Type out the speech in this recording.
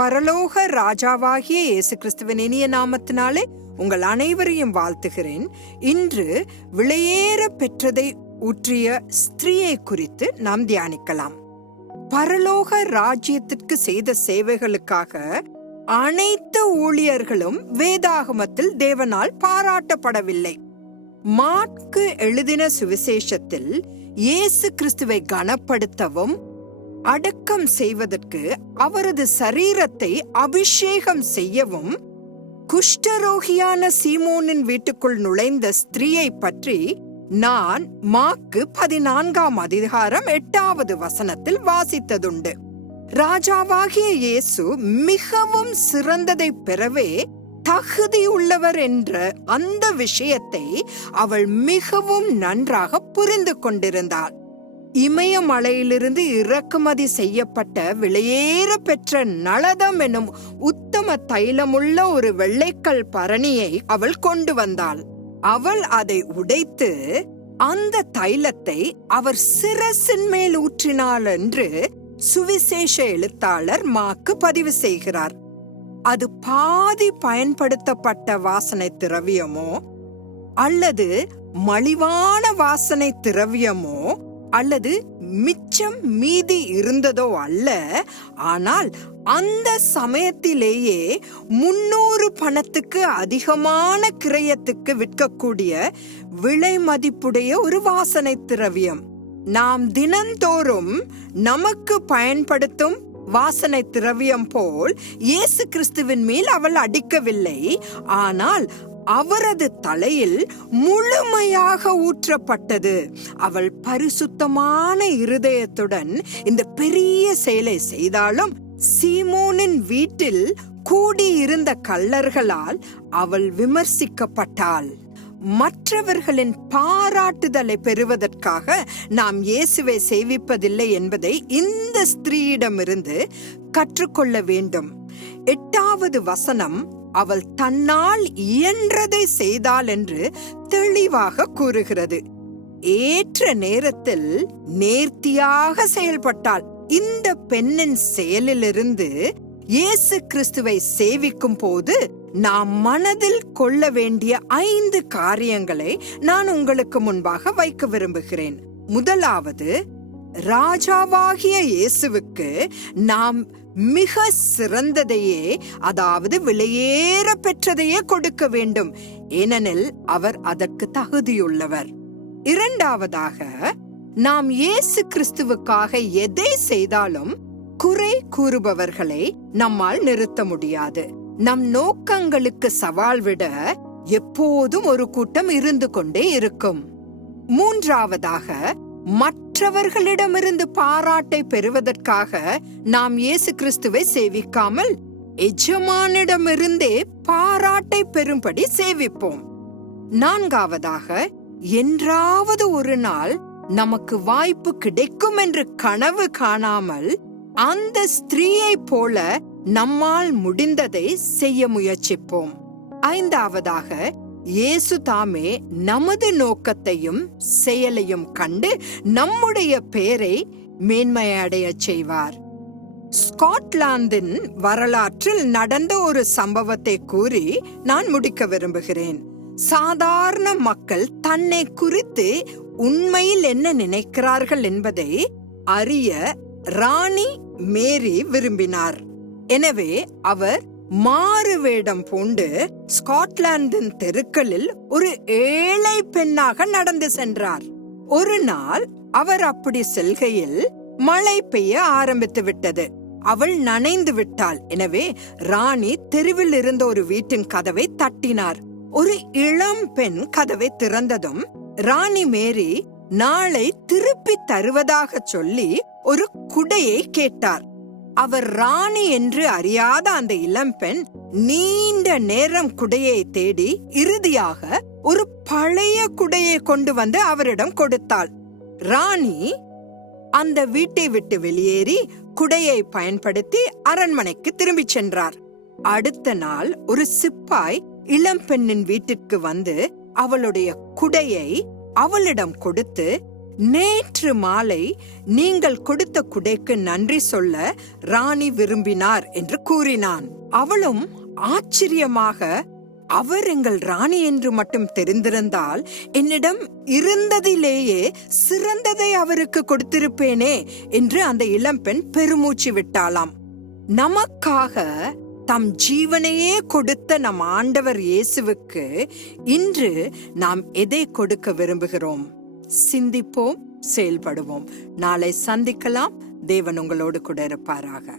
பரலோக ராஜாவாகிய இயேசு கிறிஸ்துவின் இனிய நாமத்தினாலே உங்கள் அனைவரையும் வாழ்த்துகிறேன். இன்று விளையேற பெற்றதை ஊற்றிய ஸ்திரீயை குறித்து நாம் தியானிக்கலாம். பரலோக ராஜ்யத்திற்கு செய்த சேவைகளுக்காக அனைத்து ஊழியர்களும் வேதாகமத்தில் தேவனால் பாராட்டப்படவில்லை. மாற்கு எழுதின சுவிசேஷத்தில் இயேசு கிறிஸ்துவை கனப்படுத்தவும் அடக்கம் செய்வதற்கு அவரது சரீரத்தை அபிஷேகம் செய்யவும் குஷ்டரோகியான சீமோனின் வீட்டுக்குள் நுழைந்த ஸ்திரீயை பற்றி நான் மாக்கு பதினான்காம் அதிகாரம் எட்டாவது வசனத்தில் வாசித்ததுண்டு. ராஜாவாகிய இயேசு மிகவும் சிறந்ததை பெறவே தகுதியுள்ளவர் என்ற அந்த விஷயத்தை அவள் மிகவும் நன்றாக புரிந்து கொண்டிருந்தாள். இமயமலையிலிருந்து இறக்குமதி செய்யப்பட்ட விலையேற பெற்ற நளதம் எனும் உத்தம தைலமுள்ள ஒரு வெள்ளைக்கல் பரணியை அவள் கொண்டு வந்தாள். அவள் அதை உடைத்து அந்த தைலத்தை அவர் சிரசின் மேல் ஊற்றினாள் என்று சுவிசேஷ எழுத்தாளர் மாக்கு பதிவு செய்கிறார். அது பாதி பயன்படுத்தப்பட்ட வாசனை திரவியமோ அல்லது மலிவான வாசனை திரவியமோ அல்லது மிச்சம் மீதி இருந்ததோ அல்ல ஆனால் அந்த சமயத்திலேயே முன்னூறு பணத்துக்கு அதிகமான கிரயத்துக்கு விற்கக்கூடிய விலை மதிப்புடைய ஒரு வாசனை திரவியம். நாம் தினந்தோறும் நமக்கு பயன்படுத்தும் வாசனை திரவியம் போல் இயேசு கிறிஸ்துவின் மேல் அவள் அடிக்கவில்லை. ஆனால் அவரது தலையில் முழுமையாக ஊற்றப்பட்டது. அவள் பரிசுத்தமான இருதயத்துடன் இந்த பெரிய செயலை செய்தாலும் சீமோனின் வீட்டில் கூடியிருந்த கள்ளர்களால் அவள் விமர்சிக்கப்பட்டாள். மற்றவர்களின் பாராட்டுதலை பெறுவதற்காக நாம் இயேசுவை சேவிப்பதில்லை என்பதை இந்த ஸ்திரீயிடமிருந்து கற்றுக்கொள்ள வேண்டும். எட்டாவது வசனம் அவள் தன்னால் இயன்றதை செய்தாள் என்று தெளிவாக கூறுகிறது. ஏற்ற நேரத்தில் நேர்த்தியாக செயல்பட்டாள். இந்த பெண்ணின் செயலிலிருந்து இயேசு கிறிஸ்துவை சேவிக்கும் போது நாம் மனதில் கொள்ள வேண்டிய ஐந்து காரியங்களை நான் உங்களுக்கு முன்பாக வைக்க விரும்புகிறேன். முதலாவது ராஜாவாகிய இயேசுவுக்கு நாம் மிக சிறந்ததையே அதாவது விலையேற பெற்றதையே கொடுக்க வேண்டும். ஏனெனில் அவர் அதற்கு தகுதியுள்ளவர். இரண்டாவதாக நாம் இயேசு கிறிஸ்துவுக்காக எதை செய்தாலும் குறை கூறுபவர்களை நம்மால் நிறுத்த முடியாது. நம் நோக்கங்களுக்கு சவால் விட எப்போதும் ஒரு கூட்டம் இருந்து கொண்டே இருக்கும். மூன்றாவதாக மற்ற மற்றவர்களிடமிருந்து பாராட்டை பெறுவதற்காக நாம் இயேசு கிறிஸ்துவை சேவிக்காமல் எஜமானிடமிருந்தே பாராட்டை பெறும்படி சேவிப்போம். நான்காவதாக என்றாவது ஒரு நாள் நமக்கு வாய்ப்பு கிடைக்கும் என்று கனவு காணாமல் அந்த ஸ்திரீயை போல நம்மால் முடிந்ததை செய்ய முயற்சிப்போம். ஐந்தாவதாக இயேசு தாமே நமது நோக்கத்தையும் செயலையும் கண்டு நம்முடைய பெயரை மேன்மையடைய செய்வார். ஸ்காட்லாந்தின் வரலாற்றில் நடந்த ஒரு சம்பவத்தை கூறி நான் முடிக்க விரும்புகிறேன். சாதாரண மக்கள் தன்னை குறித்து உண்மையில் என்ன நினைக்கிறார்கள் என்பதை அறிய ராணி மேரி விரும்பினார். எனவே அவர் மாறு வேடம் பூண்டு ஸ்காட்லாந்தின் தெருக்களில் ஒரு ஏழை பெண்ணாக நடந்து சென்றார். ஒரு நாள் அவர் அப்படி செல்கையில் மழை பெய்ய ஆரம்பித்து விட்டது. அவள் நனைந்து விட்டாள். எனவே ராணி தெருவில் இருந்த ஒரு வீட்டின் கதவை தட்டினார். ஒரு இளம் பெண் கதவை திறந்ததும் ராணி மேரி நாளை திருப்பி தருவதாக சொல்லி ஒரு குடையை கேட்டார். அவர் ராணி என்று அறியாத அந்த இளம்பெண் நீண்ட நேரம் குடையை தேடி இறுதியாக ஒரு பழைய குடையை கொண்டு வந்து அவரிடம் கொடுத்தாள். ராணி அந்த வீட்டை விட்டு வெளியேறி குடையை பயன்படுத்தி அரண்மனைக்கு திரும்பிச் சென்றார். அடுத்த நாள் ஒரு சிப்பாய் இளம்பெண்ணின் வீட்டிற்கு வந்து அவளுடைய குடையை அவளிடம் கொடுத்து நேற்று மாலை நீங்கள் கொடுத்த குடைக்கு நன்றி சொல்ல ராணி விரும்பினார் என்று கூறினான். அவளும் ஆச்சரியமாக அவர் எங்கள் ராணி என்று மட்டும் தெரிந்திருந்தால் என்னிடம் இருந்ததிலேயே சிறந்ததை அவருக்கு கொடுத்திருப்பேனே என்று அந்த இளம்பெண் பெருமூச்சு விட்டாளாம். நமக்காக தம் ஜீவனையே கொடுத்த நம் ஆண்டவர் இயேசுவுக்கு இன்று நாம் எதை கொடுக்க விரும்புகிறோம்? சிந்திப்போம் செயல்படுவோம். நாளை சந்திக்கலாம். தேவன் உங்களோடு கூட இருப்பாராக.